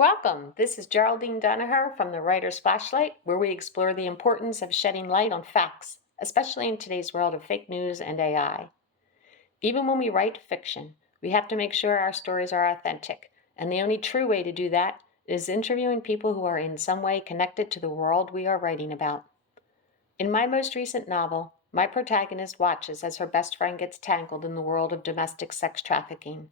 Welcome. This is Geraldine Danaher from the Writer's Flashlight, where we explore the importance of shedding light on facts, especially in today's world of fake news and AI. Even when we write fiction, we have to make sure our stories are authentic, and the only true way to do that is interviewing people who are in some way connected to the world we are writing about. In my most recent novel, my protagonist watches as her best friend gets tangled in the world of domestic sex trafficking.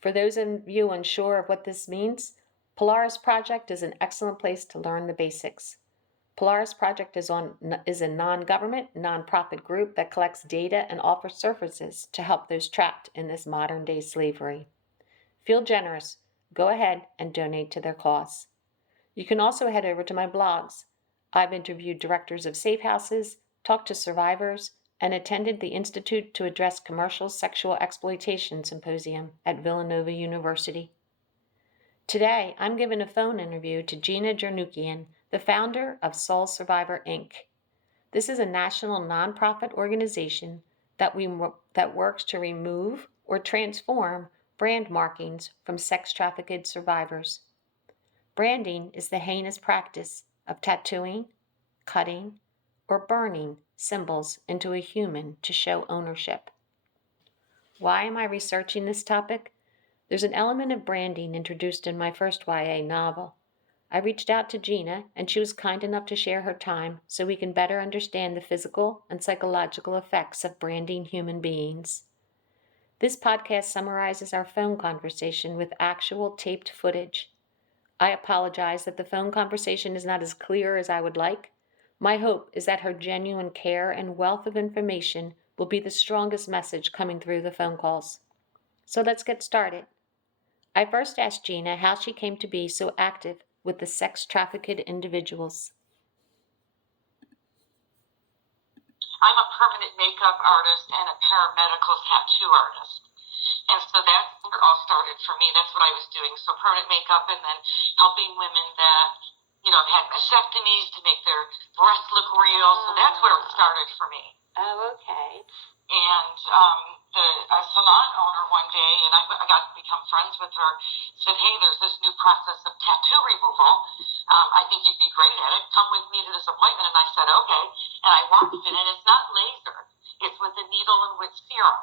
For those of you unsure of what this means, Polaris Project is an excellent place to learn the basics. Polaris Project is a non-government, nonprofit group that collects data and offers services to help those trapped in this modern-day slavery. Feel generous. Go ahead and donate to their cause. You can also head over to my blogs. I've interviewed directors of safe houses, talked to survivors, and attended the Institute to Address Commercial Sexual Exploitation Symposium at Villanova University. Today, I'm giving a phone interview to Gina Jernukian, the founder of Soul Survivor, Inc. This is a national nonprofit organization that works to remove or transform brand markings from sex trafficked survivors. Branding is the heinous practice of tattooing, cutting, or burning symbols into a human to show ownership. Why am I researching this topic? There's an element of branding introduced in my first YA novel. I reached out to Gina, and she was kind enough to share her time so we can better understand the physical and psychological effects of branding human beings. This podcast summarizes our phone conversation with actual taped footage. I apologize that the phone conversation is not as clear as I would like. My hope is that her genuine care and wealth of information will be the strongest message coming through the phone calls. So let's get started. I first asked Gina how she came to be so active with the sex trafficked individuals. I'm a permanent makeup artist and a paramedical tattoo artist. And so that's where it all started for me. That's what I was doing. So permanent makeup and then helping women that, had mastectomies to make their breasts look real. So that's where it started for me. Oh, okay. And the salon owner one day, and I got to become friends with her, said, hey, there's this new process of tattoo removal. I think you'd be great at it. Come with me to this appointment. And I said, okay. And I watched it, and it's not laser. It's with a needle and with serum.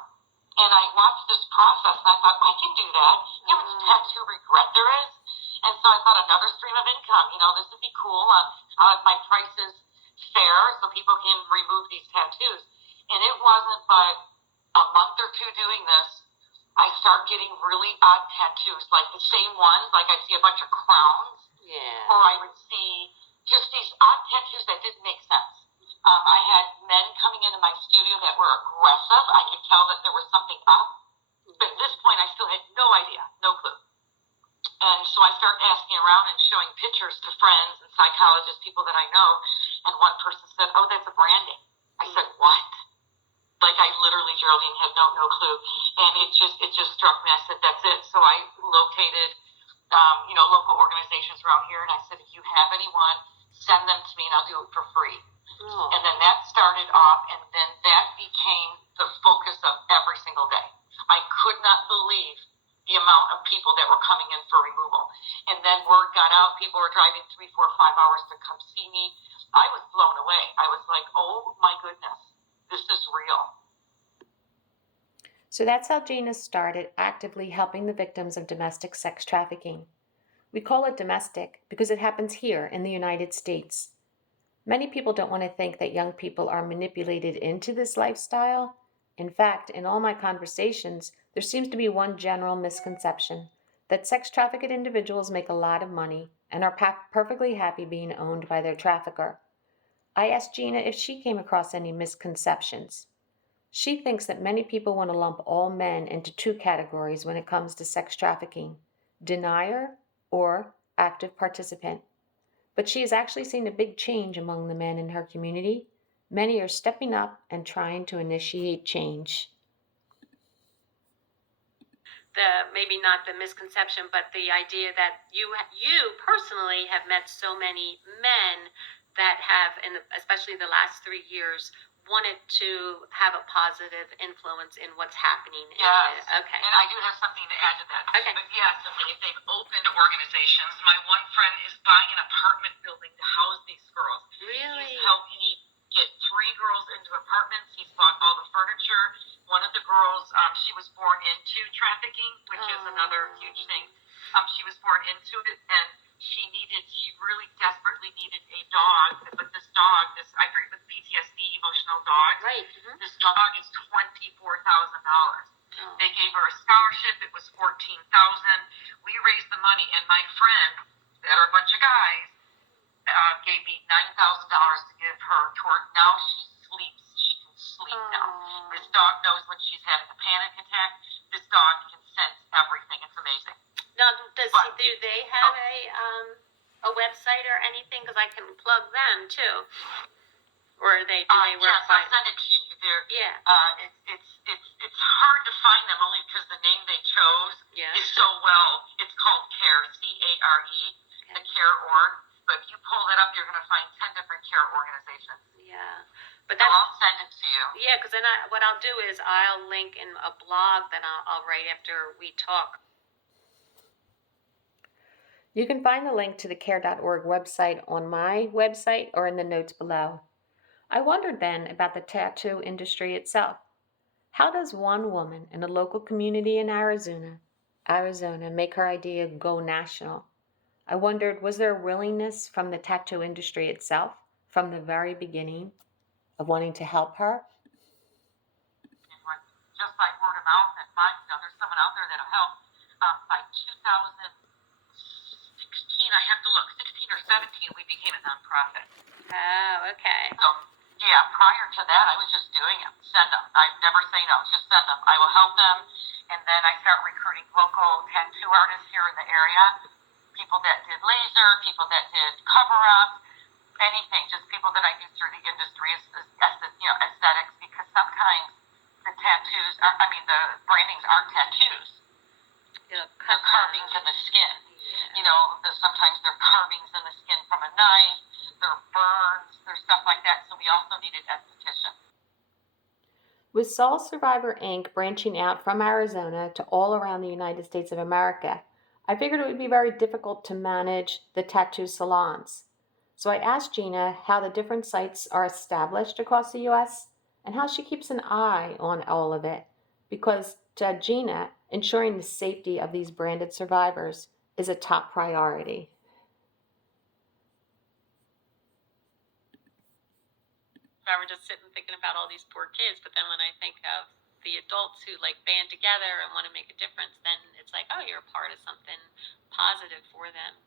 And I watched this process, and I thought, I can do that. You know how much tattoo regret there is? And so I thought, another stream of income. This would be cool. My price is fair, so people can remove these tattoos. And it wasn't but a month or two doing this, I start getting really odd tattoos, like the same ones, like I'd see a bunch of crowns, or I would see just these odd tattoos that didn't make sense. I had men coming into my studio that were aggressive. I could tell that there was something up. But at this point, I still had no idea, no clue. And so I started asking around and showing pictures to friends and psychologists, people that I know. And one person said, oh, that's a branding. I said, what? Like I literally, Geraldine, had no clue. And it just struck me. I said, that's it. So I located, local organizations around here. And I said, if you have anyone, send them to me and I'll do it for free. Oh. And then that started off, and then that became the focus of every single day. I could not believe the amount of people that were coming in for removal. And then word got out. People were driving 3, 4, 5 hours to come see me. I was blown away. I was like, oh my goodness, this is real. So that's how Gina started actively helping the victims of domestic sex trafficking. We call it domestic because it happens here in the United States. Many people don't want to think that young people are manipulated into this lifestyle. In fact, in all my conversations, there seems to be one general misconception, that sex trafficked individuals make a lot of money and are perfectly happy being owned by their trafficker. I asked Gina if she came across any misconceptions. She thinks that many people want to lump all men into two categories when it comes to sex trafficking, denier or active participant. But she has actually seen a big change among the men in her community. Many are stepping up and trying to initiate change. Maybe not the misconception, but the idea that you personally have met so many men that have, and especially the last 3 years, wanted to have a positive influence in what's happening. Yes. Okay. And I do have something to add to that. Okay. But yes, if they've opened organizations, my one friend is buying an apartment building to house these girls. Really? He's helped me get 3 girls into apartments. He's bought all the furniture. One of the girls, she was born into trafficking, which is another huge thing. She was born into it, and she really desperately needed a dog. But this dog, I forget, with PTSD, emotional dogs. Right. Mm-hmm. This dog is $24,000. Oh. They gave her a scholarship. It was $14,000. We raised the money, and my friend, that are a bunch of guys, gave me $9,000 to give her toward. Now she sleeps. She can sleep now. This dog knows when she's having a panic attack. This dog can sense everything. It's amazing. Now, do they have a website or anything? Because I can plug them too. Or do they work yes, by? I'll send it to you. Yeah. It's hard to find them only because the name they chose is so well. It's called CARE, CARE, the CARE org. But if you pull it up, you're going to find 10 different CARE organizations. Yeah. But so I'll send it to you. Yeah, because then what I'll do is I'll link in a blog that I'll write after we talk. You can find the link to the care.org website on my website or in the notes below. I wondered then about the tattoo industry itself. How does one woman in a local community in Arizona, make her idea go national? I wondered, was there a willingness from the tattoo industry itself from the very beginning of wanting to help her? Just by word of mouth, and there's someone out there that'll help. By 2016, I have to look, 16 or 17, we became a nonprofit. Oh, okay. So, yeah, prior to that, I was just doing it. Send them. I never say no. Just send them. I will help them. And then I start recruiting local tattoo artists here in the area. People that did laser, people that did cover-up, anything. Just people that I knew through the industry, aesthetics. Because sometimes the the brandings aren't tattoos. They're carvings in the skin. Yeah. Sometimes they're carvings in the skin from a knife. There are burns, there's stuff like that, so we also needed estheticians. With Soul Survivor Inc. branching out from Arizona to all around the United States of America, I figured it would be very difficult to manage the tattoo salons. So I asked Gina how the different sites are established across the U.S. and how she keeps an eye on all of it, because to Gina, ensuring the safety of these branded survivors is a top priority. I were just sitting thinking about all these poor kids, but then when I think of the adults who band together and want to make a difference, then it's like, oh, you're a part of something positive for them.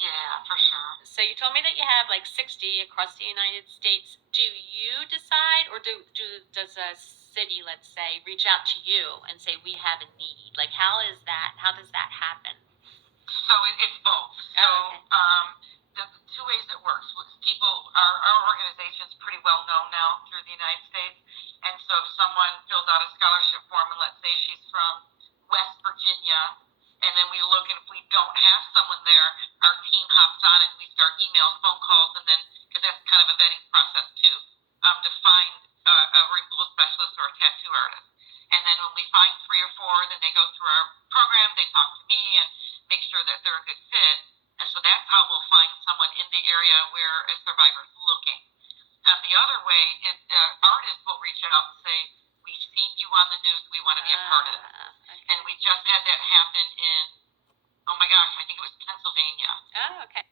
Yeah, for sure. So you told me that you have 60 across the United States. Do you decide, or does a city, let's say, reach out to you and say, we have a need? How does that happen? So it's both. So the 2 ways it works. Our organization is pretty well known now through the United States, and so if someone fills out a scholarship form, and let's say she's from West Virginia, and then we look, and if we don't have someone there, our team hops on it, and we start emails, phone calls, and then, because that's kind of a vetting process too, to find a removal specialist or a tattoo artist. And then when we find 3 or 4, then they go through our program, they talk to me and make sure that they're a good fit. And so that's how we'll find someone in the area where a survivor is looking. The other way is artists will reach out and say, we've seen you on the news, we want to be a part of it. Okay. And we just had that happen in, I think it was Pennsylvania. Oh, okay.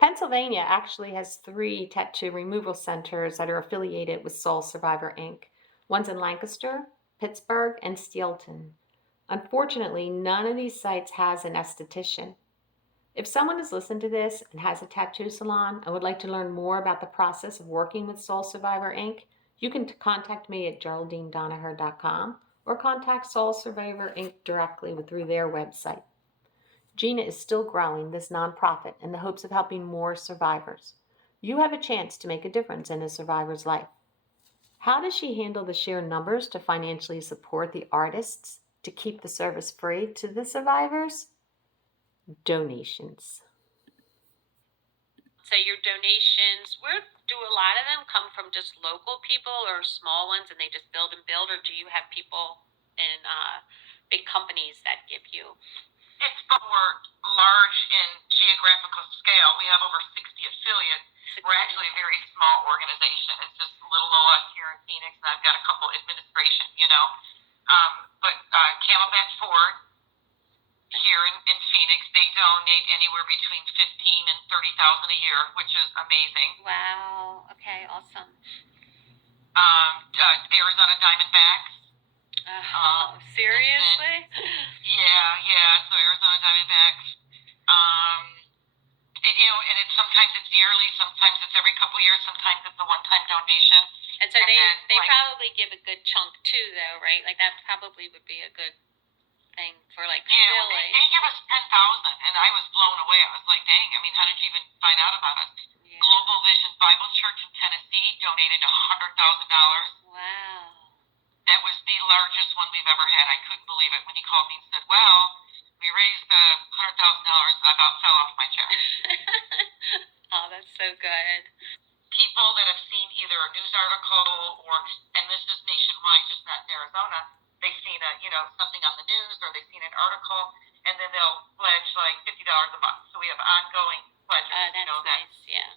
Pennsylvania actually has 3 tattoo removal centers that are affiliated with Soul Survivor Inc. One's in Lancaster, Pittsburgh, and Steelton. Unfortunately, none of these sites has an esthetician. If someone has listened to this and has a tattoo salon and would like to learn more about the process of working with Soul Survivor Inc., you can contact me at GeraldineDonaher.com or contact Soul Survivor Inc. directly through their website. Gina is still growing this nonprofit in the hopes of helping more survivors. You have a chance to make a difference in a survivor's life. How does she handle the sheer numbers to financially support the artists to keep the service free to the survivors? Donations. So your donations, do a lot of them come from just local people or small ones and they just build and build, or do you have people in big companies that give you? It's more large in geographical scale. We have over 60 affiliates. We're actually a very small organization. It's just little old us here in Phoenix, and I've got a couple administration, But Camelback Ford here in Phoenix, they donate anywhere between 15 and 30,000 a year, which is amazing. Wow. Okay. Awesome. Arizona Diamondbacks. Seriously? Yeah. So Arizona Diamondbacks. And it's sometimes it's yearly, sometimes it's every couple years, sometimes it's a one-time donation. And so they probably give a good chunk too, though, right? Like that probably would be a good thing for like Well, Philly. they give us 10,000, and I was blown away. I was like, dang! I mean, how did you even find out about us? Yeah. Global Vision Bible Church in Tennessee donated $100,000. Wow. That was the largest one we've ever had. I couldn't believe it when he called me and said, "Well, we raised $100,000." I about fell off my chair. Oh, that's so good. People that have seen either a news article and this is nationwide, just not in Arizona, they've seen something on the news or they've seen an article, and then they'll pledge like $50 a month. So we have ongoing pledges. That's nice, yeah.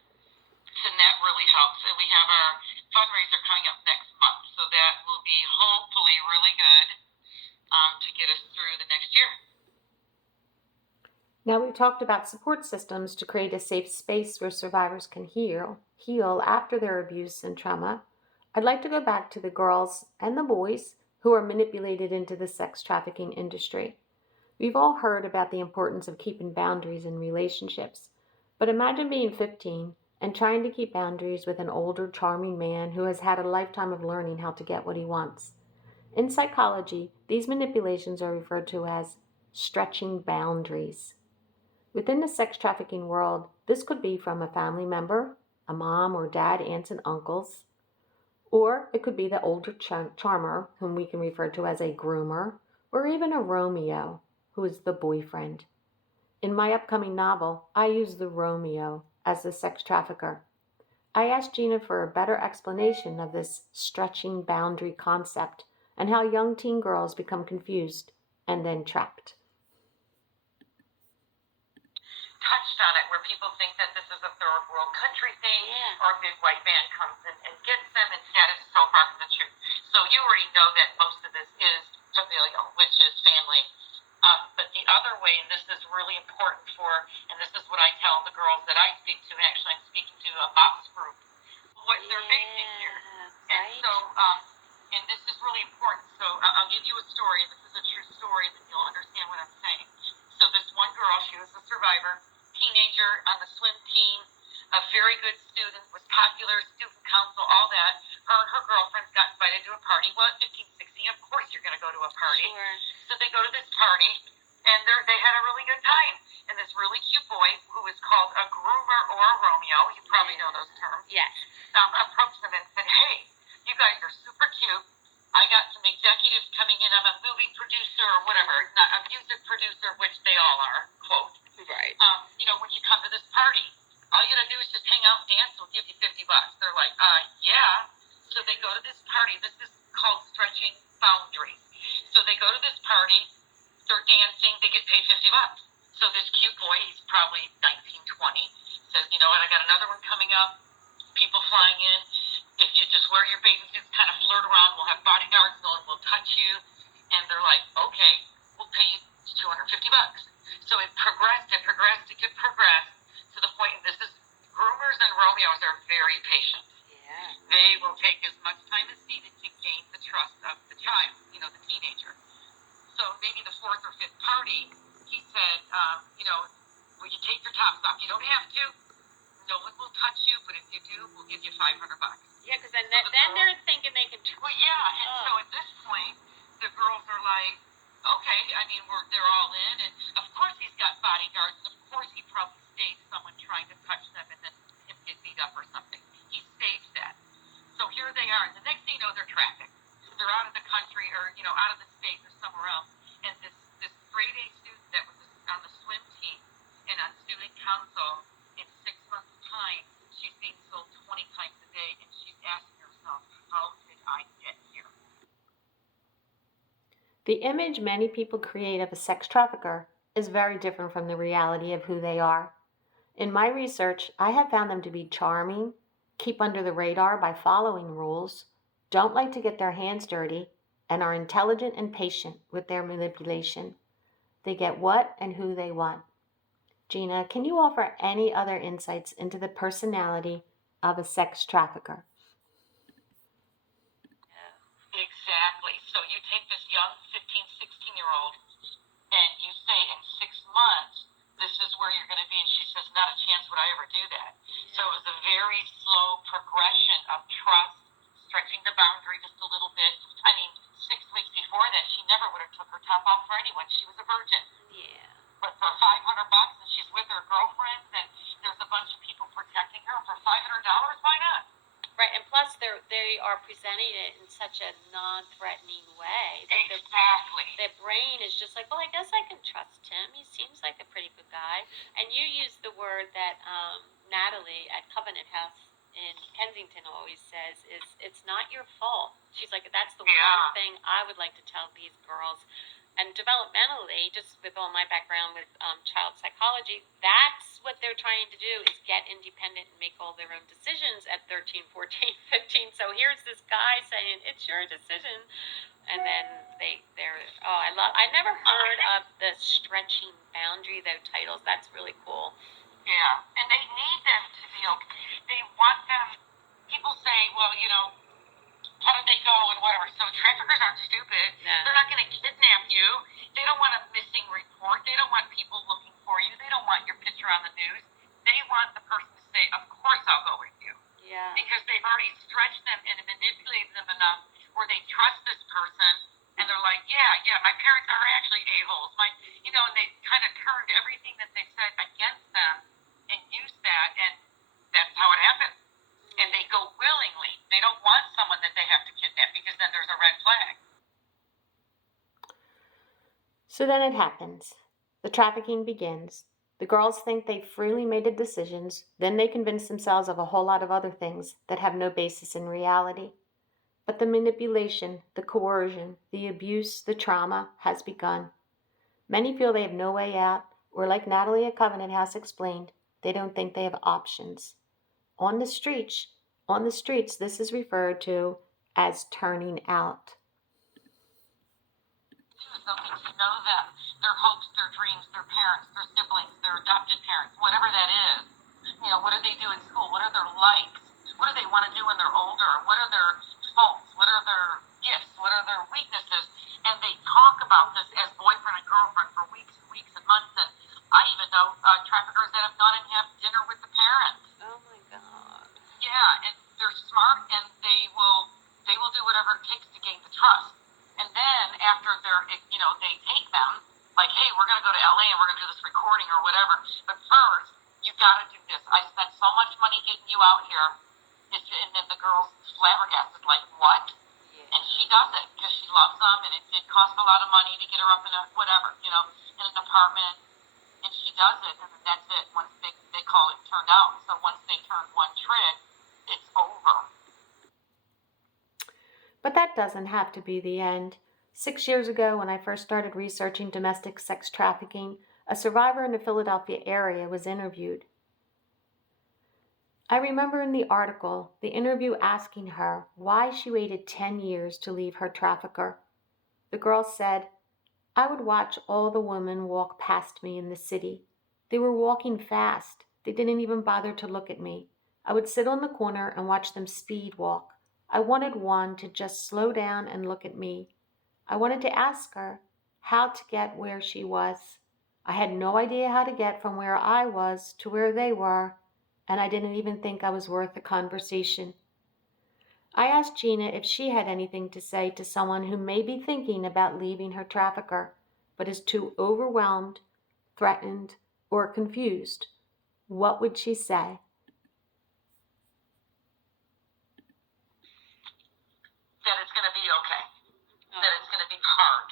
And that really helps. And we have our fundraiser coming up next month, so that will be hopefully really good to get us through the next year. Now we've talked about support systems to create a safe space where survivors can heal after their abuse and trauma. I'd like to go back to the girls and the boys who are manipulated into the sex trafficking industry. We've all heard about the importance of keeping boundaries in relationships, but imagine being 15 and trying to keep boundaries with an older, charming man who has had a lifetime of learning how to get what he wants. In psychology, these manipulations are referred to as stretching boundaries. Within the sex trafficking world, this could be from a family member, a mom or dad, aunts and uncles, or it could be the older charmer, whom we can refer to as a groomer, or even a Romeo, who is the boyfriend. In my upcoming novel, I use the Romeo as the sex trafficker. I asked Gina for a better explanation of this stretching boundary concept and how young teen girls become confused and then trapped. Touched on it, where people think that this is a third world country thing, or a big white man comes in and gets them, and that is so far from the truth. So you already know that most of this is familial, which is family. But the other way, and this is really important and this is what I tell the girls that I speak to, and actually I'm speaking to a MOPS group, what they're facing here. And so, and this is really important. So I'll give you a story, and this is a true story, then you'll understand what I'm saying. So this one girl, she was a survivor, teenager on the swim team, a very good student, was popular, student council, all that. Her and her girlfriends got invited to a party. Well, at 15, 16, of course you're going to go to a party. Sure. So they go to this party, and they had a really good time. And this really cute boy, who was called a groomer or a Romeo, you probably know those terms, Yes. approached them and said, "Hey, you guys are super cute. I got some executives coming in. I'm a movie producer or whatever, not a music producer, which they all are, quote. Right. Would you come to this party? All you gotta do is just hang out and dance. We'll give you $50. They're like, yeah. So they go to this party. This is called stretching boundaries. So they go to this party. They're dancing. They get paid $50. So this cute boy, he's probably 19, 20, says, "You know what? I got another one coming up. People flying in. If you just wear your bathing suits, kind of flirt around, we'll have bodyguards. No one will touch you." And they're like, "Okay, we'll pay you $250. So it progressed. It could progress to the point, and this is, groomers and Romeos are very patient. Yeah. They will take as much time as needed to gain the trust of the child, the teenager. So maybe the fourth or fifth party, he said, "Will you take your tops off? You don't have to. No one will touch you, but if you do, we'll give you $500. Yeah, because then they're thinking they can. Well, yeah, and so at this point, the girls are like, "Okay, I mean, they're all in, and of course he's got bodyguards, and of course he probably staged someone trying to touch them and then him get beat up or something. He staged that. So here they are, and the next thing you know, they're trafficked. They're out of the country, or out of the state or somewhere else. And this grade A student that was on the swim team and on student council, in 6 months' time, she's being sold 20 times The image many people create of a sex trafficker is very different from the reality of who they are. In my research, I have found them to be charming, keep under the radar by following rules, don't like to get their hands dirty, and are intelligent and patient with their manipulation. They get what and who they want. Gina, can you offer any other insights into the personality of a sex trafficker? Exactly. So you take this young 15, 16-year-old and you say in 6 months, this is where you're going to be. And she says, not a chance would I ever do that. So it was a very slow progression of trust, stretching the boundary just a little bit. I mean, 6 weeks before that, she never would have took her top off for anyone. She was a virgin. Yeah. But for $500 and she's with her girlfriends and there's a bunch of people protecting her for $500, why not? Right, and plus they are presenting it in such a non-threatening way that Exactly. their brain is just like, well, I guess I can trust him. He seems like a pretty good guy. And you used the word that Natalie at Covenant House in Kensington always says is, it's not your fault. She's like, that's the one thing I would like to tell these girls. And developmentally, just with all my background with child psychology, that's what they're trying to do, is get independent and make all their own decisions at 13, 14, 15. So here's this guy saying, it's your decision. And then I never heard of the stretching boundary, though, titles. That's really cool. Yeah, and they need them to be okay. They want them, people say, well, how did they go and whatever. So traffickers aren't stupid. No. They're not going to kidnap you. They don't want a missing report. They don't want people looking for you. They don't want your picture on the news. They want the person to say, of course I'll go with you. Yeah. Because they've already stretched them and manipulated them enough where they trust this person and they're like, yeah, my parents are actually a-holes. And they kind of turned everything that they said against them and used that, and that's how it happens. And they go willingly. They don't want someone that they have to kidnap because then there's a red flag. So then it happens. The trafficking begins. The girls think they freely made the decisions. Then they convince themselves of a whole lot of other things that have no basis in reality. But the manipulation, the coercion, the abuse, the trauma has begun. Many feel they have no way out, or like Natalie at Covenant House explained, they don't think they have options. On the streets, this is referred to as turning out. They'll get to know them, their hopes, their dreams, their parents, their siblings, their adopted parents, whatever that is. What do they do in school? What are their likes? What do they want to do when they're older? What are their faults? What are their gifts? What are their weaknesses? And they talk about this as boyfriend and girlfriend for weeks and weeks and months. And I even know traffickers that have gone and have dinner with the parents. Oh my God. Yeah, and they're smart and they will do whatever it takes to gain the trust. And then after they take them, like, hey, we're going to go to LA and we're going to do this recording or whatever. But first, you've got to do this. I spent so much money getting you out here. And then the girl's flabbergasted, like, what? Yeah. And she does it because she loves them, and it did cost a lot of money to get her up in a whatever, in an apartment. And she does it, and then that's it. Once they call it turned out. So once they turn one trick, it's over. But that doesn't have to be the end. 6 years ago, when I first started researching domestic sex trafficking, a survivor in the Philadelphia area was interviewed. I remember in the article, the interview asking her why she waited 10 years to leave her trafficker. The girl said, I would watch all the women walk past me in the city. They were walking fast. They didn't even bother to look at me. I would sit on the corner and watch them speed walk. I wanted one to just slow down and look at me. I wanted to ask her how to get where she was. I had no idea how to get from where I was to where they were, and I didn't even think I was worth a conversation. I asked Gina if she had anything to say to someone who may be thinking about leaving her trafficker, but is too overwhelmed, threatened, or confused. What would she say? That it's going to be okay. That it's going to be hard.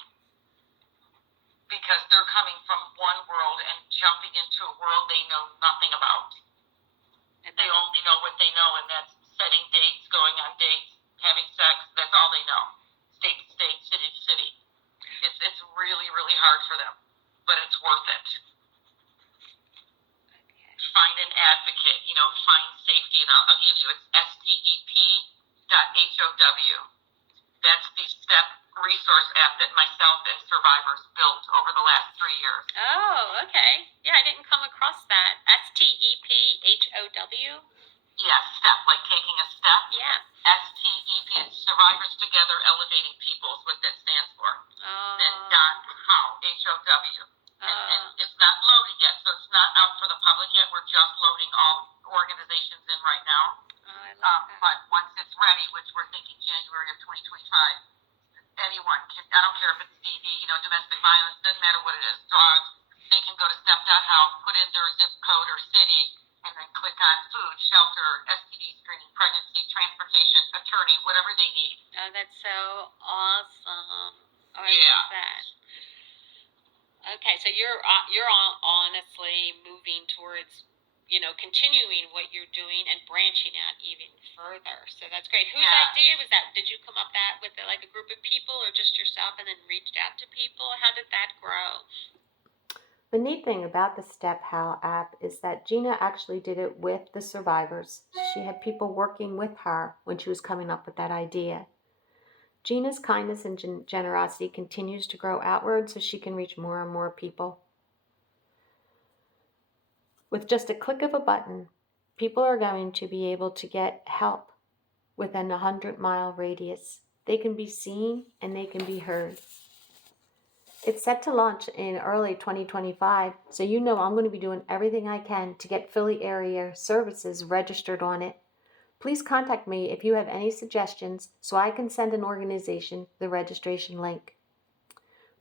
Because they're coming from one world and jumping into a world they know nothing about. And they only know what they know, and that's setting dates, going on dates, having sex. That's all they know. State to state, city to city. hard for them, but it's worth it. Find an advocate, find safety, and I'll give you, it's step.how. That's the STEP resource app that myself and survivors built over the last 3 years. Oh, okay. Yeah, I didn't come across that. STEPHOW? Yes, STEP, like taking a step. Yeah. STEP, it's Survivors Together Elevating People is what that stands for. Oh. Then .how, H-O-W. And it's not loaded yet, so it's not out for the public yet. We're just loading all organizations in right now. I love that. But once it's ready, which we're thinking January of 2025, anyone can, I don't care if it's DV, domestic violence, doesn't matter what it is, drugs, they can go to step.how, put in their zip code or city, and then click on food, shelter, STD screening, pregnancy, transportation, attorney, whatever they need. Oh, that's so awesome. Oh, I Yeah. love that. Okay, so you're honestly moving towards, continuing what you're doing and branching out even further. So that's great. Whose Yeah. idea was that? Did you come up that with like a group of people or just yourself and then reached out to people? How did that grow? The neat thing about the Step How app is that Gina actually did it with the survivors. She had people working with her when she was coming up with that idea. Gina's kindness and generosity continues to grow outward so she can reach more and more people. With just a click of a button, people are going to be able to get help within a 100-mile radius. They can be seen and they can be heard. It's set to launch in early 2025, so I'm going to be doing everything I can to get Philly area services registered on it. Please contact me if you have any suggestions so I can send an organization the registration link.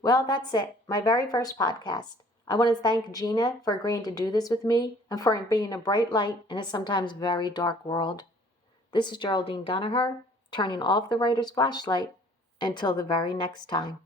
Well, that's it. My very first podcast. I want to thank Gina for agreeing to do this with me and for being a bright light in a sometimes very dark world. This is Geraldine Danaher, turning off the writer's flashlight. Until the very next time.